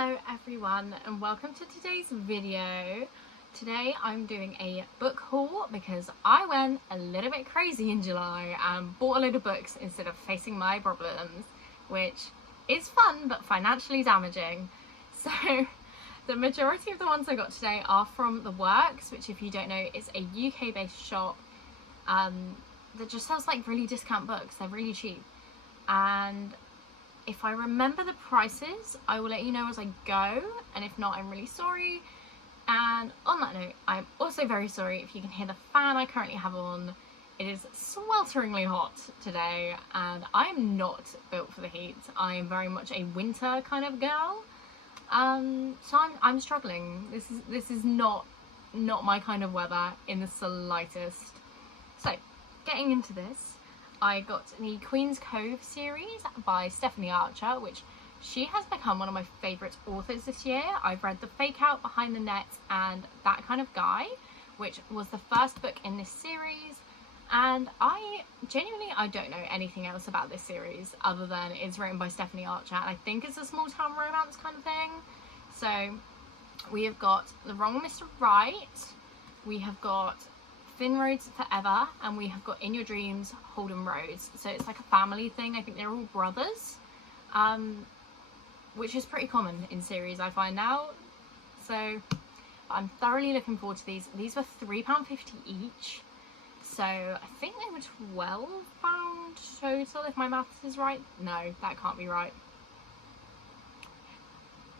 Hello everyone and welcome to today's video. Today I'm doing a book haul because I went a little bit crazy in July and bought a load of books instead of facing my problems, which is fun but financially damaging. So the majority of the ones I got today are from The Works, which, if you don't know, is a UK based shop that just sells like really discount books. They're really cheap, and if I remember the prices, I will let you know as I go, and if not, I'm really sorry. And on that note, I'm also very sorry if you can hear the fan I currently have on. It is swelteringly hot today, and I'm not built for the heat. I am very much a winter kind of girl, so I'm struggling. This is not my kind of weather in the slightest. So, getting into this, I got the Queen's Cove series by Stephanie Archer, which she has become one of my favourite authors this year. I've read The Fake Out, Behind the Net and That Kind of Guy, which was the first book in this series, and I don't know anything else about this series other than it's written by Stephanie Archer, and I think it's a small town romance kind of thing. So we have got The Wrong Mr. Right, we have got Thin Roads Forever, and we have got In Your Dreams, Holden Roads. So it's like a family thing. I think they're all brothers, which is pretty common in series, I find now. So I'm thoroughly looking forward to these. These were £3.50 each, so I think they were £12 total, if my maths is right. No, that can't be right.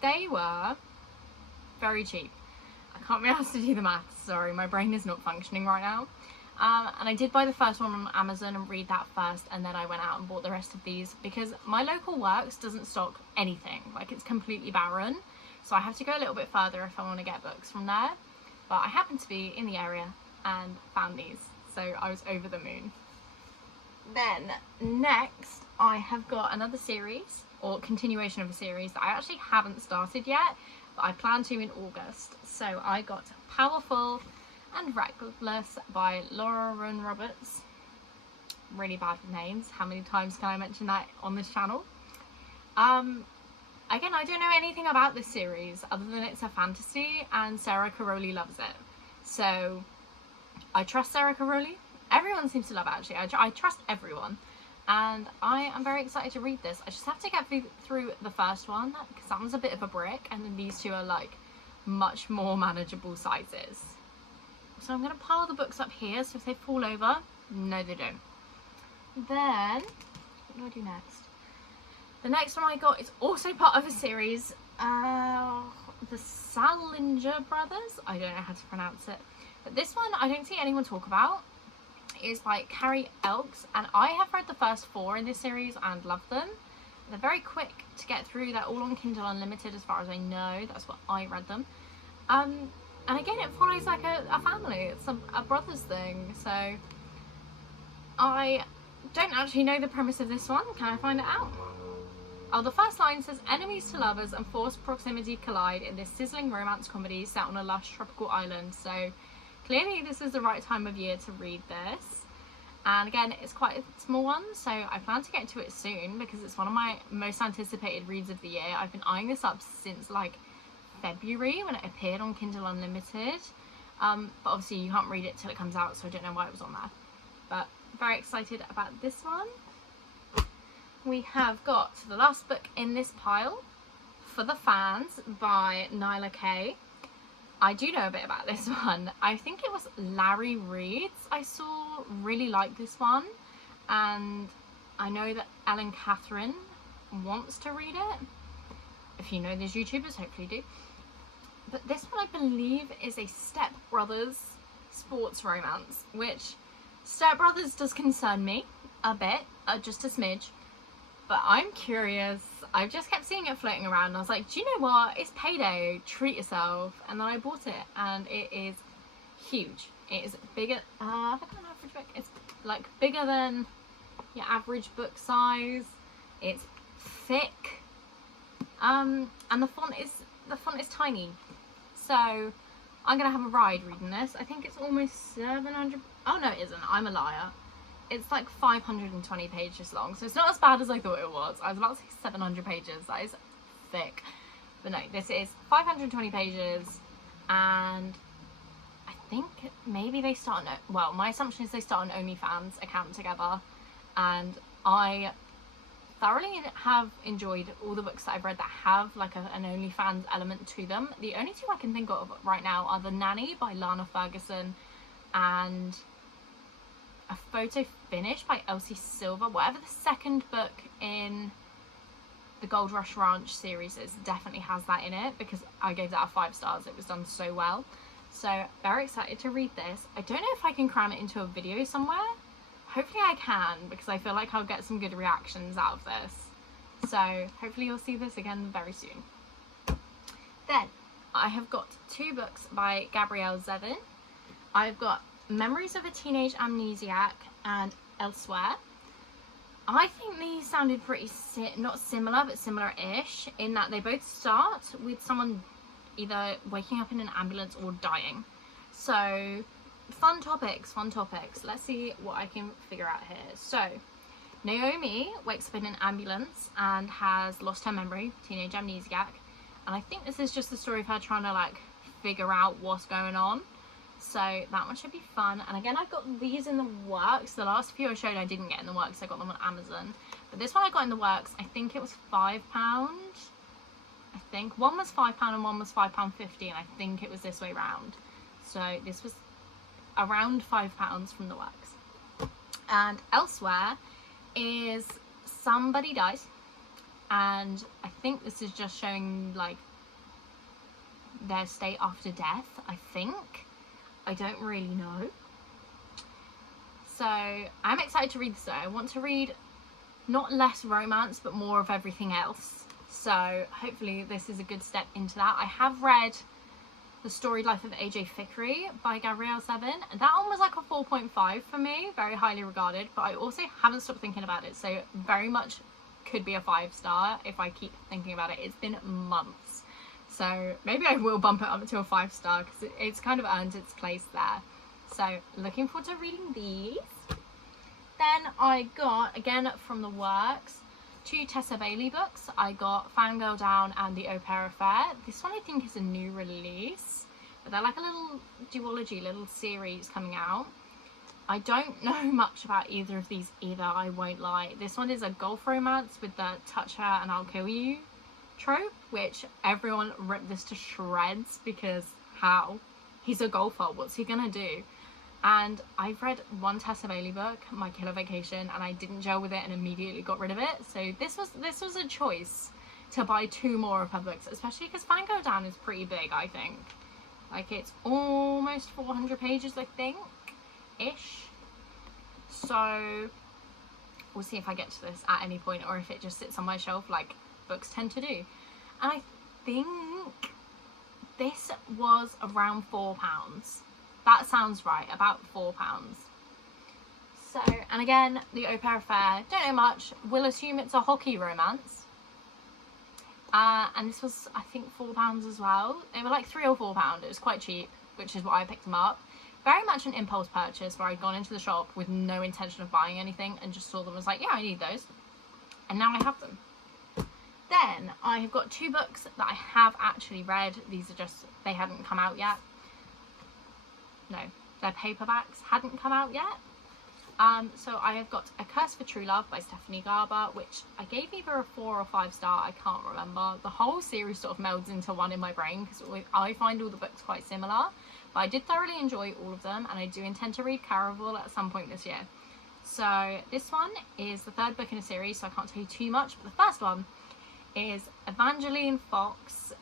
They were very cheap. I can't be asked to do the maths, sorry, my brain is not functioning right now. And I did buy the first one on Amazon and read that first, and then I went out and bought the rest of these because my local Works doesn't stock anything. Like, it's completely barren, so I have to go a little bit further if I want to get books from there. But I happened to be in the area and found these, so I was over the moon. Then next I have got another series, or continuation of a series that I actually haven't started yet, but I plan to in August. So I got Powerful and Reckless by Lauren Roberts. Really bad with names. How many times can I mention that on this channel? Again, I don't know anything about this series other than it's a fantasy and Sarah Caroli loves it. So I trust Sarah Caroli. Everyone seems to love it, actually. I trust everyone. And I am very excited to read this. I just have to get through the first one because that one's a bit of a brick, and then these two are like much more manageable sizes. So I'm going to pile the books up here, so if they fall over, no they don't. Then, what do I do next? The next one I got is also part of a series, the Salinger Brothers. I don't know how to pronounce it, but this one I don't see anyone talk about. Is by Carrie Elks, and I have read the first 4 in this series and loved them. They're very quick to get through. They're all on Kindle Unlimited as far as I know. That's what I read them. And again, it follows like a family. It's a brothers thing. So I don't actually know the premise of this one. Can I find it out? Oh, the first line says, enemies to lovers and forced proximity collide in this sizzling romance comedy set on a lush tropical island. So clearly this is the right time of year to read this. And again, it's quite a small one, so I plan to get to it soon because it's one of my most anticipated reads of the year. I've been eyeing this up since like February when it appeared on Kindle Unlimited. But obviously you can't read it till it comes out, so I don't know why it was on there. But very excited about this one. We have got the last book in this pile, For the Fans by Nyla Kay. I do know a bit about this one. I think it was Larry Reed's I saw really liked this one, and I know that Ellen Catherine wants to read it. If you know these YouTubers, hopefully you do. But this one I believe is a Step Brothers sports romance, which Step Brothers does concern me a bit, just a smidge. But I'm curious. I've just kept seeing it floating around and I was like, do you know what? It's payday, treat yourself. And then I bought it and it is huge. It is bigger, I think an average book. It's like bigger than your average book size. It's thick. And the font is tiny. So I'm gonna have a ride reading this. I think it's almost 700. Oh no, it isn't. I'm a liar. It's like 520 pages long, so it's not as bad as I thought it was. I was about to say 700 pages. That is thick. But no, this is 520 pages, and I think maybe they start well, my assumption is they start an OnlyFans account together, and I thoroughly have enjoyed all the books that I've read that have like an OnlyFans element to them. The only two I can think of right now are The Nanny by Lana Ferguson and A Photo Finish by Elsie Silver. Whatever the second book in the Gold Rush Ranch series is, definitely has that in it, because I gave that a 5 stars. It was done so well. So very excited to read this. I don't know if I can cram it into a video somewhere. Hopefully I can, because I feel like I'll get some good reactions out of this. So hopefully you'll see this again very soon. Then I have got 2 books by Gabrielle Zevin. I've got Memories of a Teenage Amnesiac and Elsewhere. I think these sounded pretty, not similar, but similar-ish, in that they both start with someone either waking up in an ambulance or dying. So fun topics. Let's see what I can figure out here. So Naomi wakes up in an ambulance and has lost her memory, teenage amnesiac, and I think this is just the story of her trying to like figure out what's going on. So that one should be fun. And again, I've got these in the works. The last few I showed I didn't get in the works. I got them on Amazon. But this one I got in the works. I think it was £5. I think one was £5 and one was £5.50, and I think it was this way round. So this was around £5 from the works. And Elsewhere is somebody dies, and I think this is just showing like their state after death, I think. I don't really know. So I'm excited to read this though. I want to read not less romance but more of everything else. So hopefully this is a good step into that. I have read The Storied Life of AJ Thickery by Gabrielle Zevin, and that one was like a 4.5 for me, very highly regarded, but I also haven't stopped thinking about it, so very much could be a 5-star if I keep thinking about it. It's been months, so maybe I will bump it up to a 5-star because it's kind of earned its place there. So looking forward to reading these. Then I got, again from the works, 2 Tessa Bailey books. I got Fangirl Down and The Au Pair Affair. This one I think is a new release, but they're like a little duology, little series coming out. I don't know much about either of these either, I won't lie. This one is a golf romance with the touch her and I'll kill you trope, which everyone ripped this to shreds because how? He's a golfer, what's he gonna do? And I've read one Tessa Bailey book, My Killer Vacation, and I didn't gel with it and immediately got rid of it. So this was a choice to buy 2 more of her books, especially because Fangirl Down is pretty big, I think. Like, it's almost 400 pages, I think, ish. So we'll see if I get to this at any point or if it just sits on my shelf like books tend to do. And I think this was around £4. That sounds right, about £4. So, and again, The Au Pair Affair, don't know much, we'll assume it's a hockey romance. And this was, I think, £4 as well. They were like £3 or £4, it was quite cheap, which is why I picked them up. Very much an impulse purchase where I'd gone into the shop with no intention of buying anything and just saw them and was like, yeah, I need those. And now I have them. Then I have got 2 books that I have actually read. These are just, they hadn't come out yet. No, their paperbacks hadn't come out yet. So I have got A Curse for True Love by Stephanie Garber, which I gave either a 4 or 5-star, I can't remember. The whole series sort of melds into one in my brain because I find all the books quite similar. But I did thoroughly enjoy all of them, and I do intend to read Caraval at some point this year. So this one is the 3rd book in a series, so I can't tell you too much, but the first one is Evangeline Fox.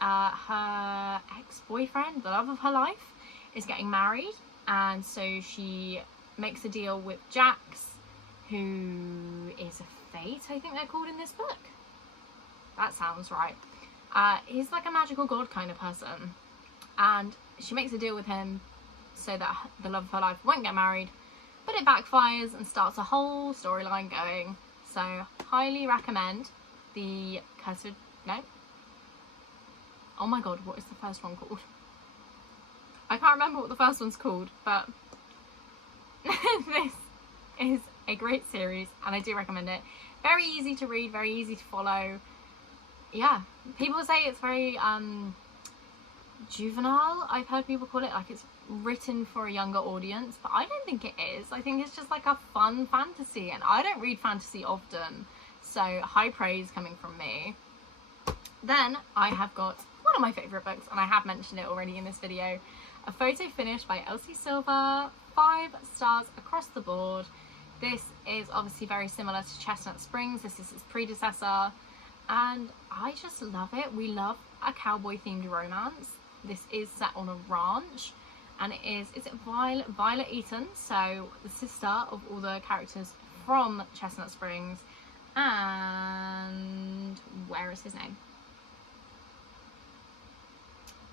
Her ex-boyfriend, the love of her life, is getting married, and so she makes a deal with Jax, who is a fate, I think they're called in this book. That sounds right. He's like a magical god kind of person, and she makes a deal with him so that the love of her life won't get married, but it backfires and starts a whole storyline going. So highly recommend The Curse of... no? Oh my god, what is the first one called? I can't remember what the first one's called, but this is a great series and I do recommend it. Very easy to read, very easy to follow. yeah, people say it's very juvenile. I've heard people call it, like it's written for a younger audience, but I don't think it is. I think it's just like a fun fantasy, and I don't read fantasy often, so high praise coming from me. Then I have got one of my favourite books, and I have mentioned it already in this video, A Photo Finish by Elsie Silver, 5 stars across the board. This is obviously very similar to Chestnut Springs. This is its predecessor, and I just love it. We love a cowboy themed romance. This is set on a ranch, and is it Violet Eaton, so the sister of all the characters from Chestnut Springs, and where is his name?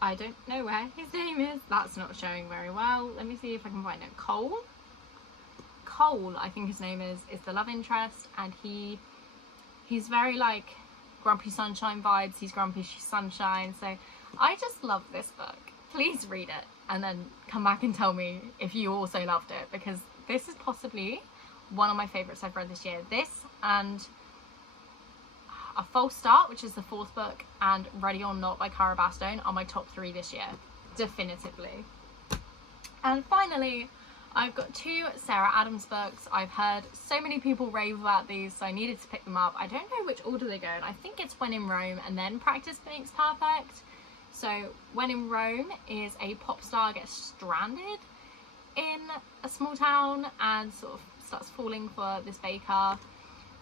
I don't know where his name is. That's not showing very well. Let me see if I can find it. Cole, I think his name is the love interest, and he's very like Grumpy Sunshine vibes. He's Grumpy Sunshine. So I just love this book. Please read it and then come back and tell me if you also loved it, because this is possibly one of my favorites I've read this year. This and A False Start, which is the 4th book, and Ready or Not by Cara Bastone are my top 3 this year, definitively. And finally, I've got 2 Sarah Adams books. I've heard so many people rave about these, so I needed to pick them up. I don't know which order they go in. I think it's When in Rome and then Practice Makes Perfect. So When in Rome is a pop star gets stranded in a small town and sort of starts falling for this baker.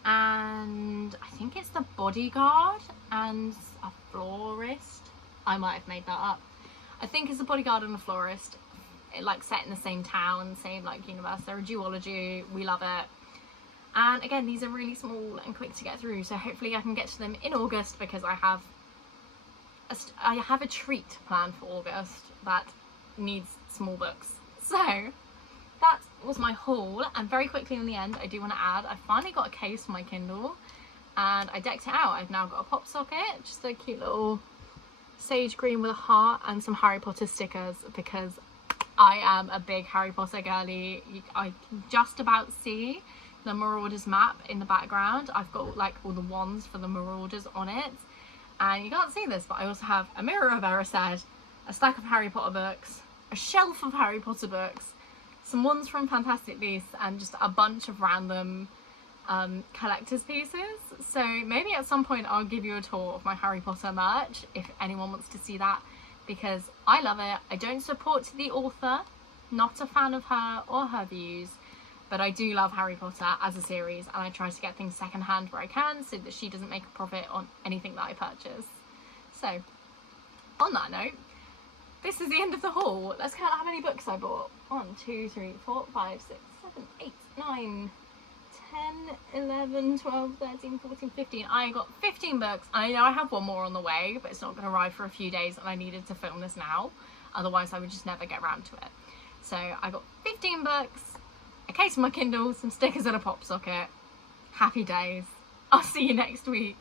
And I think it's The Bodyguard and a florist. I might have made that up. I think it's The Bodyguard and a florist, like set in the same town, same like universe. They're a duology. We love it. And again, these are really small and quick to get through, so hopefully I can get to them in August, because I have a treat planned for August that needs small books. So that was my haul, and very quickly in the end, I do want to add, I finally got a case for my Kindle, and I decked it out. I've now got a pop socket, just a cute little sage green with a heart, and some Harry Potter stickers, because I am a big Harry Potter girly. I can just about see the Marauders map in the background. I've got like all the wands for the Marauders on it, and you can't see this, but I also have a mirror of Erised, a stack of Harry Potter books, a shelf of Harry Potter books, some ones from Fantastic Beasts, and just a bunch of random collector's pieces. So maybe at some point I'll give you a tour of my Harry Potter merch if anyone wants to see that, because I love it. I don't support the author, not a fan of her or her views, but I do love Harry Potter as a series, and I try to get things secondhand where I can so that she doesn't make a profit on anything that I purchase. So on that note, this is the end of the haul. Let's count how many books I bought. 1, 2, 3, 4, 5, 6, 7, 8, 9, 10, 11, 12, 13, 14, 15. I got 15 books. I know I have one more on the way, but it's not going to arrive for a few days, and I needed to film this now. Otherwise, I would just never get around to it. So I got 15 books, a case of my Kindle, some stickers and a pop socket. Happy days. I'll see you next week.